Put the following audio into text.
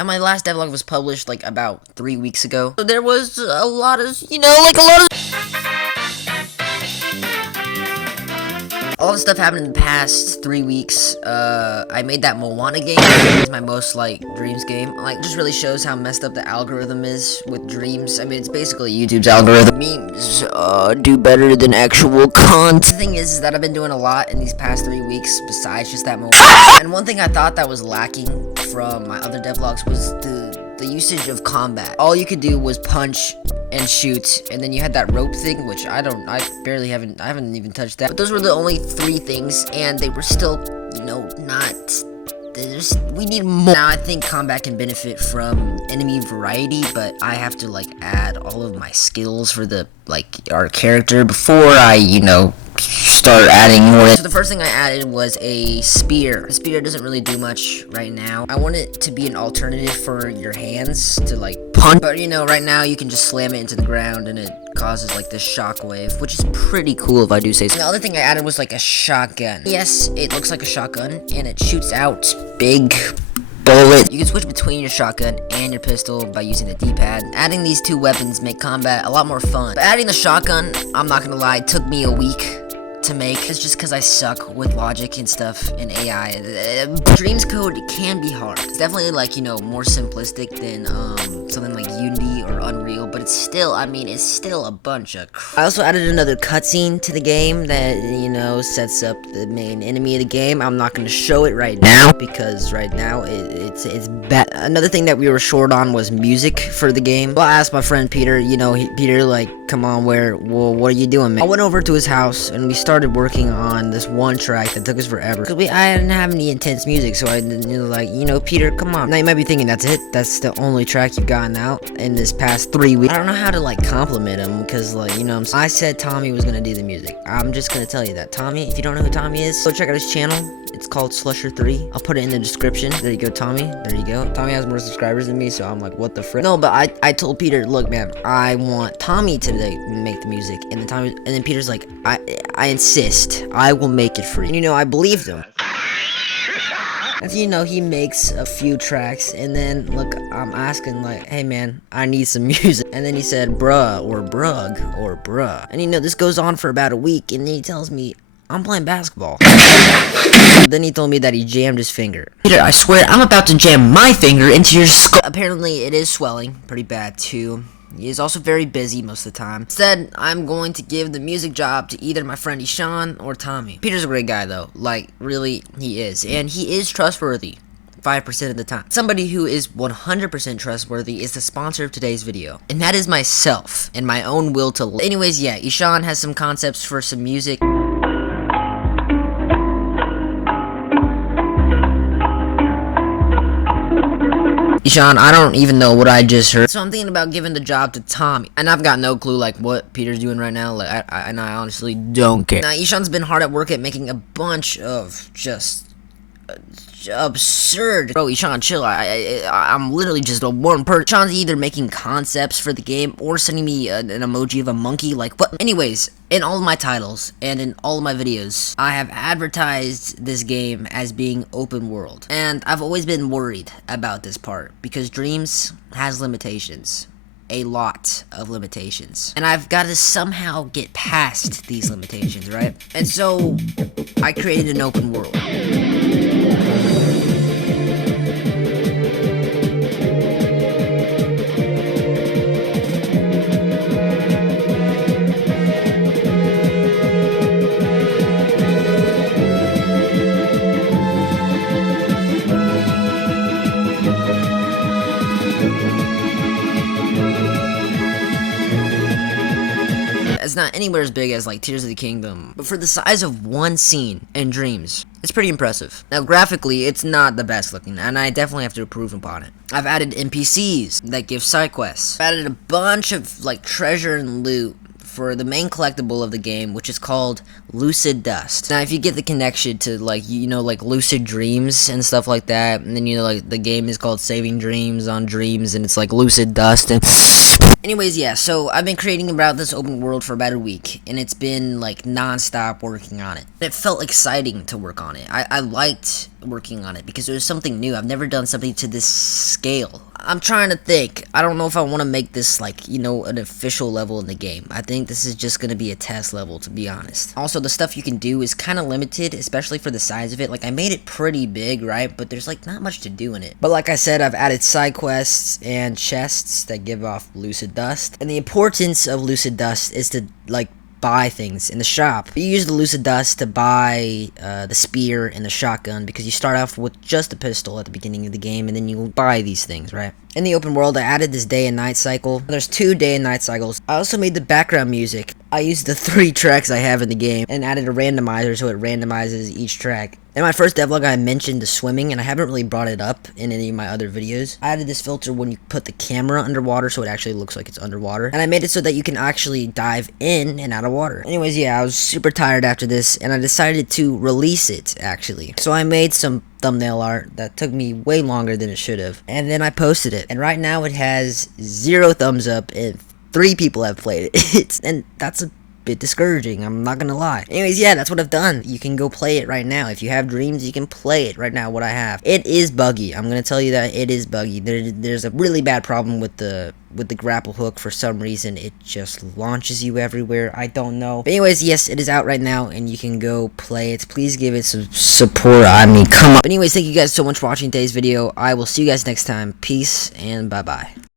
And my last devlog was published like about 3 weeks ago. So there was a lot of, like a lot of all the stuff happened in the past 3 weeks. I made that Moana game. It's my most, Dreams game. Just really shows how messed up the algorithm is with Dreams. I mean, it's basically YouTube's algorithm. Memes, do better than actual content. The thing is that I've been doing a lot in these past 3 weeks besides just that Moana. And one thing I thought that was lacking from my other devlogs was the usage of combat. All you could do was punch and shoot, and then you had that rope thing, which I haven't even touched that. But those were the only 3 things, and they were still, we need more. Now I think combat can benefit from enemy variety, but I have to add all of my skills for our character before I, start adding more. So the first thing I added was a spear. The spear doesn't really do much right now. I want it to be an alternative for your hands to punch. But right now you can just slam it into the ground and it causes this shockwave, which is pretty cool if I do say so. The other thing I added was a shotgun. Yes, it looks like a shotgun and it shoots out big bullet. You can switch between your shotgun and your pistol by using the D-pad. Adding these 2 weapons make combat a lot more fun. But adding the shotgun, I'm not gonna lie, took me a week to make. It's just because I suck with logic and stuff in AI. Dreams code can be hard. It's definitely more simplistic than something like Unity or Unreal, but it's still, it's still a bunch of crap. I also added another cutscene to the game that, sets up the main enemy of the game. I'm not going to show it right now because right now it's bad. Another thing that we were short on was music for the game. Well, I asked my friend Peter, Peter, come on, what are you doing, man? I went over to his house and we started working on this one track that took us forever. Cause I didn't have any intense music, so I didn't, Peter, come on. Now you might be thinking, that's it? That's the only track you've gotten out in this past 3 weeks? I don't know how to compliment him, cause I said Tommy was gonna do the music. I'm just gonna tell you that. Tommy, if you don't know who Tommy is, go check out his channel. It's called Slusher3. I'll put it in the description. There you go, Tommy. There you go. Tommy has more subscribers than me, so I'm like, what the frick? No, but I told Peter, look, man, I want Tommy to make the music. And then Peter's like, I insist. I will make it for you. And, I believed him. And he makes a few tracks, and then, look, I'm asking, hey, man, I need some music. And then he said, bruh, or brug, or bruh. And, this goes on for about a week, and then he tells me, I'm playing basketball. Then he told me that he jammed his finger. Peter, I swear, I'm about to jam my finger into your skull. Apparently, it is swelling pretty bad, too. He is also very busy most of the time. Instead, I'm going to give the music job to either my friend Ishan or Tommy. Peter's a great guy, though. Really, he is. And he is trustworthy 5% of the time. Somebody who is 100% trustworthy is the sponsor of today's video. And that is myself and my own will to live. Anyways, yeah, Ishan has some concepts for some music. Ishan, I don't even know what I just heard. So I'm thinking about giving the job to Tommy. And I've got no clue, what Peter's doing right now. I honestly don't care. Now, Ishan's been hard at work at making a bunch of just absurd. Bro, Ishan, chill. I'm literally just a one person. Ishan's either making concepts for the game or sending me an emoji of a monkey. What? Anyways, in all of my titles and in all of my videos, I have advertised this game as being open world. And I've always been worried about this part because Dreams has limitations. A lot of limitations. And I've got to somehow get past these limitations, right? And so, I created an open world. It's not anywhere as big as Tears of the Kingdom, but for the size of one scene in Dreams, it's pretty impressive. Now graphically, it's not the best looking, and I definitely have to improve upon it. I've added NPCs that give side quests. I've added a bunch of treasure and loot for the main collectible of the game, which is called Lucid Dust. Now, if you get the connection to, like, like lucid dreams and stuff like that, and then, like, the game is called Saving Dreams on Dreams, and it's like Lucid Dust, and anyways, yeah, so I've been creating about this open world for about a week, and it's been, like, non-stop working on it. It felt exciting to work on it. I liked working on it because it was something new. I've never done something to this scale. I'm trying to think. I don't know if I want to make this, like, an official level in the game. I think this is just going to be a test level, to be honest. Also, the stuff you can do is kind of limited, especially for the size of it. Like, I made it pretty big, right? But there's, like, not much to do in it. But like I said, I've added side quests and chests that give off lucid dust. And the importance of lucid dust is to, like, buy things in the shop. You use the lucid dust to buy the spear and the shotgun because you start off with just a pistol at the beginning of the game, and then you buy these things, right? In the open world, I added this day and night cycle. There's 2 day and night cycles. I also made the background music. I used the 3 tracks I have in the game and added a randomizer so it randomizes each track. In my first devlog, I mentioned the swimming, and I haven't really brought it up in any of my other videos. I added this filter when you put the camera underwater so it actually looks like it's underwater. And I made it so that you can actually dive in and out of water. Anyways, yeah, I was super tired after this, and I decided to release it, actually. So I made some thumbnail art that took me way longer than it should have. And then I posted it. And right now it has 0 thumbs up, and 3 people have played it. And that's a bit discouraging, I'm not gonna lie. Anyways, yeah, that's what I've done. You can go play it right now. If you have dreams, you can play it right now, what I have. It is buggy. I'm gonna tell you that it is buggy. There's a really bad problem with the grapple hook. For some reason, it just launches you everywhere. I don't know. But anyways, yes, it is out right now, and you can go play it. Please give it some support. I mean, come on. But anyways, thank you guys so much for watching today's video. I will see you guys next time. Peace, and bye-bye.